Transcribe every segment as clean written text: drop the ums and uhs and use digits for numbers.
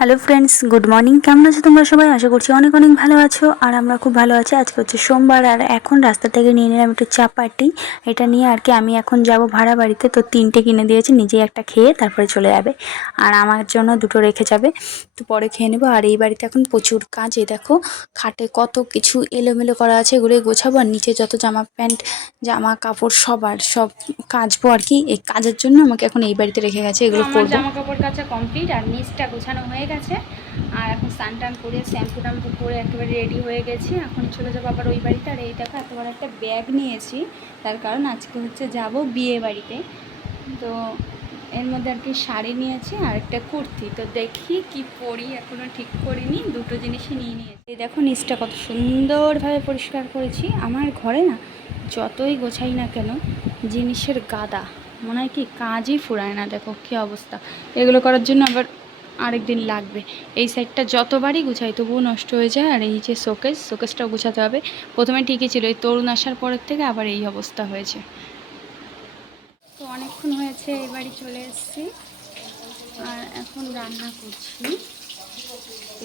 Hello friends, good morning. কেমন আছো তোমরা সবাই? আশা করছি অনেক অনেক ভালো আছো। আর আমরা খুব ভালো আছি। আজকে হচ্ছে সোমবার, আর এখন রাস্তা থেকে নিয়ে নিলাম একটু চাপাটি। এটা নিয়ে আর কি আমি এখন যাব ভাড়া বাড়িতে। তো 3টে কিনে দিয়েছে, নিজে একটা খেয়ে তারপরে চলে যাবে, আর আমার জন্য 2টো রেখে যাবে। তো পরে খেয়ে নেবো। আর এই বাড়িতে এখন প্রচুর কাজ। এই দেখো, খাটে কত কিছু এলোমেলো করা আছে, এগুলোই গোছাবো। আর নিচে যত জামা প্যান্ট, জামা কাপড় সব কাচবো আর কি। এই কাজের জন্য আমাকে এখন এই বাড়িতে রেখে গেছে, এগুলো আমার করবো। জামা কাপড় কাচা কমপ্লিট আর নিচটা গোছানো হয়ে গেছে। আর এখন স্নান টান করে শ্যাম্পু ট্যাম্পু করে একেবারে রেডি হয়ে গেছি। এখন চলে যাবো আবার ওই বাড়িতে। আর এই দেখো এত বড় একটা ব্যাগ নিয়েছি, তার কারণ আজকে হচ্ছে যাব বিয়ে বাড়িতে। তো এর মধ্যে আর কি শাড়ি নিয়েছি আর একটা কুর্তি। তো দেখি কি পরি, এখনও ঠিক করিনি, দুটো জিনিসই নিয়ে নিয়েছি। এই দেখো নিচটা কত সুন্দরভাবে পরিষ্কার করেছি। আমার ঘরে না যতই গোছাই না কেন, জিনিসের গাদা, মনে হয় কি কাজই ফুরায় না। দেখো কী অবস্থা। এগুলো করার জন্য আবার আরেক দিন লাগবে। এই সাইডটা যতবারই গুছাই তবুও নষ্ট হয়ে যায়। আর এই যে শোকেসটাও গুছাতে হবে। প্রথমে ঠিকই ছিল, এই তরুণ আসার পরের থেকে আবার এই অবস্থা হয়েছে। তো অনেকক্ষণ হয়েছে এই বাড়ি চলে এসেছি, আর এখন রান্না করছি।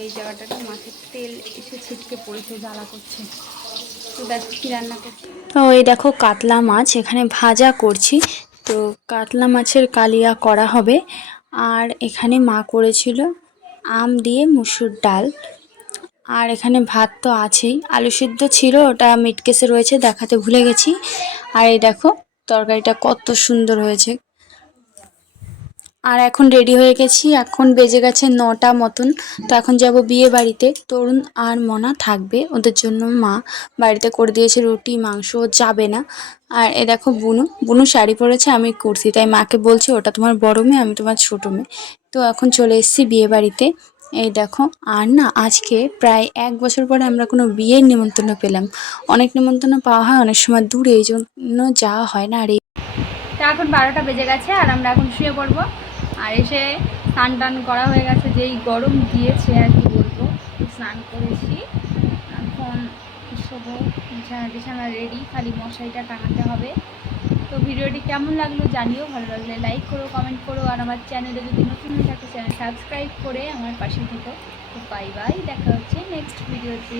এই জায়গাটাতে মাছের তেল এসে ছিটকে পড়েছে, জ্বালা করছে। তো দেখো কি রান্না করছি। তো এই দেখো কাতলা মাছ এখানে ভাজা করছি। তো কাতলা মাছের কালিয়া করা হবে। আর এখানে মা করেছিল আম দিয়ে মুসুর ডাল। আর এখানে ভাত তো আছেই, আলু সিদ্ধ ছিল, ওটা মিটকেসে রয়েছে, দেখাতে ভুলে গেছি। আর এই দেখো তরকারিটা কত সুন্দর হয়েছে। আর এখন রেডি হয়ে গেছি, এখন বেজে গেছে 9টা মতন। তো এখন যাব বিয়ে বাড়িতে। তরুণ আর মনা থাকবে, ওদের জন্য মা বাড়িতে করে দিয়েছে রুটি মাংস, ও যাবে না। আর এ দেখো বুনু বুনু শাড়ি পরেছে, আমি কুর্তি, তাই মাকে বলছি ওটা তোমার বড় মেয়ে, আমি তোমার ছোট মেয়ে। তো এখন চলে এসেছি বিয়ে বাড়িতে। এই দেখো, আর না আজকে প্রায় 1 বছর পরে আমরা কোনো বিয়ের নিমন্ত্রণ পেলাম। অনেক নিমন্ত্রণ পাওয়া হয়, অনেক সময় দূরে, এই জন্য যাওয়া হয় না। আর তা এখন 12টা বেজে গেছে আর আমরা এখন শুয়ে পড়বো। আর এসে স্নান টান করা হয়ে গেছে, যেই গরম দিয়েছে আর কি বলবো। স্নান করেছি, এখন শোবো। বিছানা রেডি, খালি মশারিটা টাঙাতে হবে। তো ভিডিওটি কেমন লাগলো জানিও, ভালো লাগলে লাইক করো, কমেন্ট করো। আর আমার চ্যানেলে যদি নতুন হয়ে থাকে চ্যানেল সাবস্ক্রাইব করে আমার পাশে থেকো। তো বাই বাই, দেখা হচ্ছে নেক্সট ভিডিওতে।